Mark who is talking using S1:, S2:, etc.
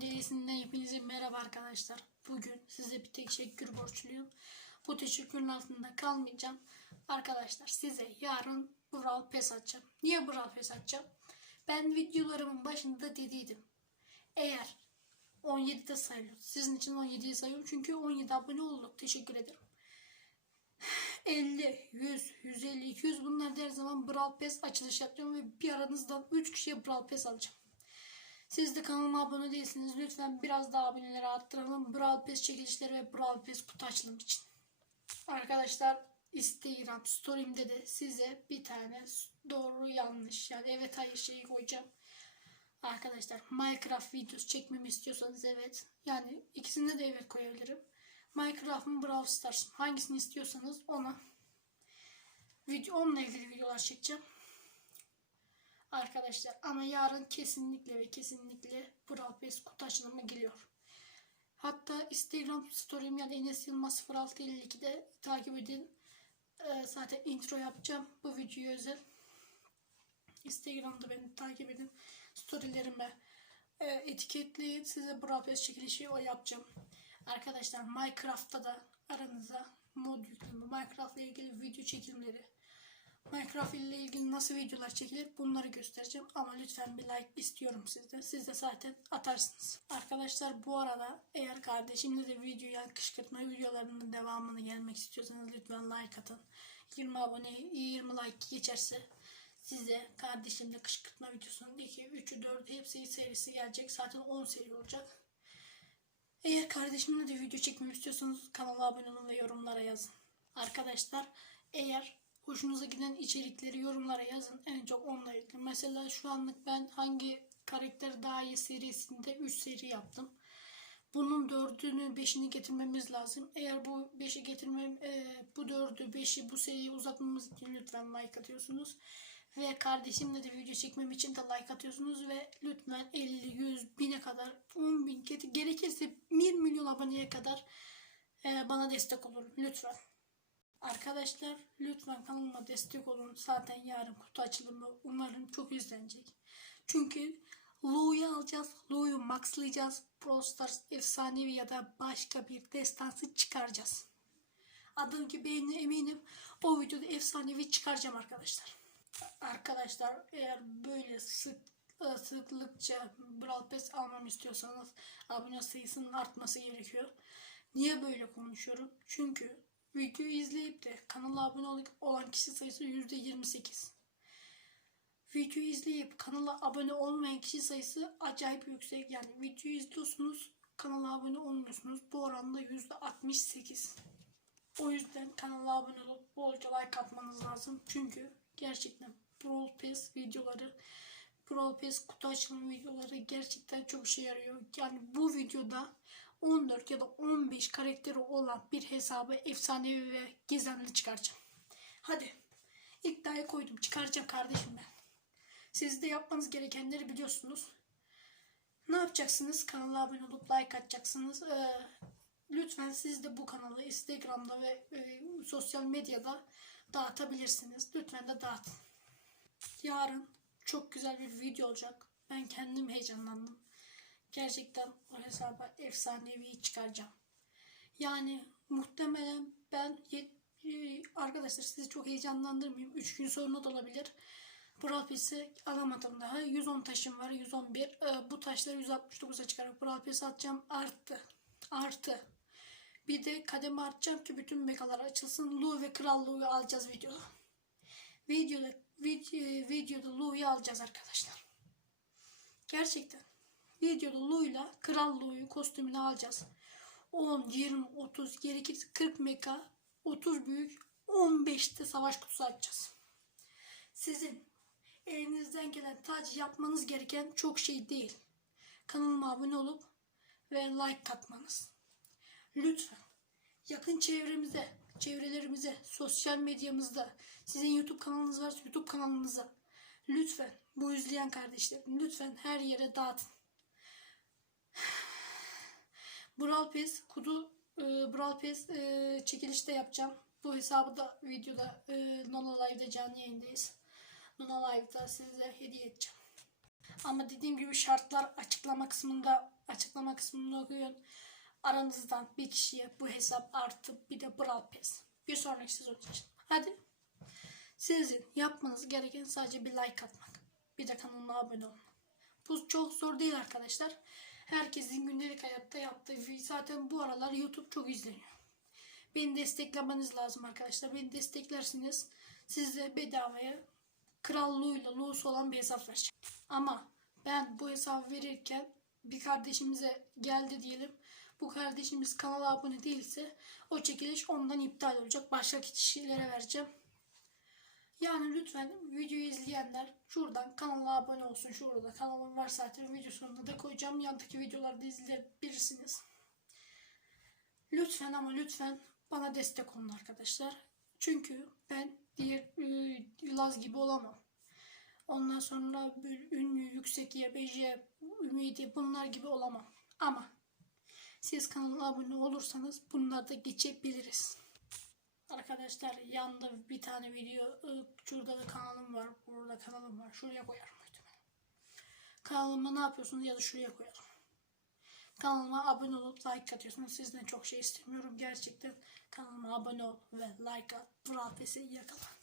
S1: incelesinden hepinize merhaba arkadaşlar. Bugün size bir teşekkür borçluyum. Bu teşekkürün altında kalmayacağım. Arkadaşlar size yarın Brawl Pass açacağım. Niye Brawl Pass açacağım? Ben videolarımın başında dediydim. Eğer 17'de sayıyorum. Sizin için 17'yi sayıyorum. Çünkü 17 abone olduk. Teşekkür ederim. 50, 100, 150, 200 bunlar her zaman Brawl Pass açılış yapacağım ve bir aranızdan 3 kişiye Brawl Pass alacağım. Siz de kanalıma abone değilsiniz. Lütfen biraz daha aboneleri arttıralım. Brawl Pass çekilişleri ve Brawl Pass kutu için. Arkadaşlar Instagram story'imde de size bir tane doğru yanlış yani evet hayır şeyi koyacağım. Arkadaşlar Minecraft videosu çekmemi istiyorsanız evet. Yani ikisinde de evet koyabilirim. Minecraft mı Brawl Stars? Hangisini istiyorsanız ona video onunla ilgili videolar çekeceğim. Arkadaşlar ama yarın kesinlikle ve kesinlikle Brawl Pass kutu açılımı geliyor. Hatta Instagram story'im yani Enes Yılmaz 0652'de takip edin. Ee, zaten intro yapacağım bu videoya özel. Instagram'da beni takip edin. Storylerime e, etiketleyin. Size Brawl Pass çekilişi o yapacağım. Arkadaşlar Minecraft'ta da aranıza mod yükleme, Minecraft ile ilgili video çekimleri, Minecraft ile ilgili nasıl videolar çekilir bunları göstereceğim. Ama lütfen bir like istiyorum sizden. Siz de zaten atarsınız. Arkadaşlar bu arada eğer kardeşimle de video yani kışkırtma videolarının devamını gelmek istiyorsanız lütfen like atın. 20 abone 20 like geçerse size kardeşimle kışkırtma videosunun 2, 3'ü, 4'ü hepsi serisi gelecek. Zaten 10 seri olacak. Eğer kardeşimle de video çekmemi istiyorsanız kanala abone olun ve yorumlara yazın. Arkadaşlar eğer hoşunuza giden içerikleri yorumlara yazın. En çok onunla. Mesela şu anlık ben hangi karakter daha iyi serisinde 3 seri yaptım. Bunun dördünü, beşini getirmemiz lazım. Eğer bu beşi getirmem, e, bu dördü, beşi bu seriyi uzatmamız için lütfen like atıyorsunuz. Ve kardeşimle de video çekmem için de like atıyorsunuz ve lütfen 50, 100, bine kadar 10 bin gerekirse 1 milyon aboneye kadar e, bana destek olun lütfen. Arkadaşlar lütfen kanalıma destek olun. Zaten yarın kutu açılımı umarım çok izlenecek. Çünkü Lou'yu alacağız. Lou'yu maxlayacağız. Brawl Stars efsanevi ya da başka bir destansı çıkaracağız. Adım gibi eminim o videoda efsanevi çıkaracağım arkadaşlar. Arkadaşlar eğer böyle sık sıklıkça Brawl Pass almamı istiyorsanız abone sayısının artması gerekiyor. Niye böyle konuşuyorum? Çünkü videoyu izleyip de kanala abone olan kişi sayısı %28. Videoyu izleyip kanala abone olmayan kişi sayısı acayip yüksek. Yani videoyu izliyorsunuz kanala abone olmuyorsunuz. Bu oranda %68. O yüzden kanala abone olup bolca like atmanız lazım. Çünkü gerçekten Brawl Pass videoları Brawl Pass kutu açılımı videoları gerçekten çok işe yarıyor. Yani bu videoda 14 ya da 15 karakteri olan bir hesabı efsanevi ve gizemli çıkaracağım. Hadi iddiaya koydum çıkaracağım kardeşim ben. Siz de yapmanız gerekenleri biliyorsunuz. Ne yapacaksınız? Kanala abone olup like atacaksınız. Ee, lütfen siz de bu kanalı Instagram'da ve e, sosyal medyada dağıtabilirsiniz. Lütfen de dağıtın. Yarın çok güzel bir video olacak. Ben kendim heyecanlandım. Gerçekten o hesaba efsanevi çıkaracağım. Yani muhtemelen ben e, arkadaşlar sizi çok heyecanlandırmayayım. 3 gün sonra da olabilir. Brawl Pass'i alamadım daha. 110 taşım var. 111. Ee, bu taşları 169'a çıkarak Brawl Pass'i atacağım. Arttı. Artı. Bir de kademe artacağım ki bütün megalar açılsın. Lu ve Kral Lu'yu alacağız videoda. Videoda, video, videoda Lu'yu alacağız arkadaşlar. Gerçekten. Videoda Lu'yla Kral Lu'yu kostümünü alacağız. 10, 20, 30, gerekirse 40 mega, 30 büyük, 15'te savaş kutusu açacağız. Sizin elinizden gelen taç yapmanız gereken çok şey değil. Kanalıma abone olup ve like katmanız. Lütfen yakın çevremize, çevrelerimize, sosyal medyamızda, sizin YouTube kanalınız varsa YouTube kanalınıza lütfen bu izleyen kardeşlerim lütfen her yere dağıtın. Brawl Pass kutu e, Brawl Pass e, çekilişte yapacağım. Bu hesabı da videoda e, Nono Live'da canlı yayındayız. Luna Live'da size hediye edeceğim. Ama dediğim gibi şartlar açıklama kısmında açıklama kısmında okuyun. Aranızdan bir kişiye bu hesap artı bir de Brawl Pass. Bir sonraki sezon için. Hadi. Sizin yapmanız gereken sadece bir like atmak. Bir de kanalıma abone olmak. Bu çok zor değil arkadaşlar. Herkesin gündelik hayatta yaptığı. Zaten bu aralar YouTube çok izleniyor. Beni desteklemeniz lazım arkadaşlar. Beni desteklersiniz. Size bedavaya krallığıyla loğusu olan bir hesap vereceğim. Ama ben bu hesabı verirken bir kardeşimize geldi diyelim. Bu kardeşimiz kanala abone değilse o çekiliş ondan iptal olacak. Başka kişilere vereceğim. Yani lütfen videoyu izleyenler şuradan kanala abone olsun. Şurada kanalım var zaten video sonunda da koyacağım. Yandaki videolarda izleyebilirsiniz. Lütfen ama lütfen bana destek olun arkadaşlar. Çünkü ben diğer e, Yılaz gibi olamam. Ondan sonra böyle ünlü, yüksek YBC, ümidi bunlar gibi olamam. Ama siz kanala abone olursanız bunları da geçebiliriz. Arkadaşlar yanında bir tane video, ı, şurada da kanalım var, burada kanalım var. Şuraya koyarım muhtemelen. Kanalıma ne yapıyorsunuz ya da şuraya koyarım. Kanalıma abone olup like atıyorsunuz. Sizden çok şey istemiyorum. Gerçekten kanalıma abone ol ve like at. Bravo yakala.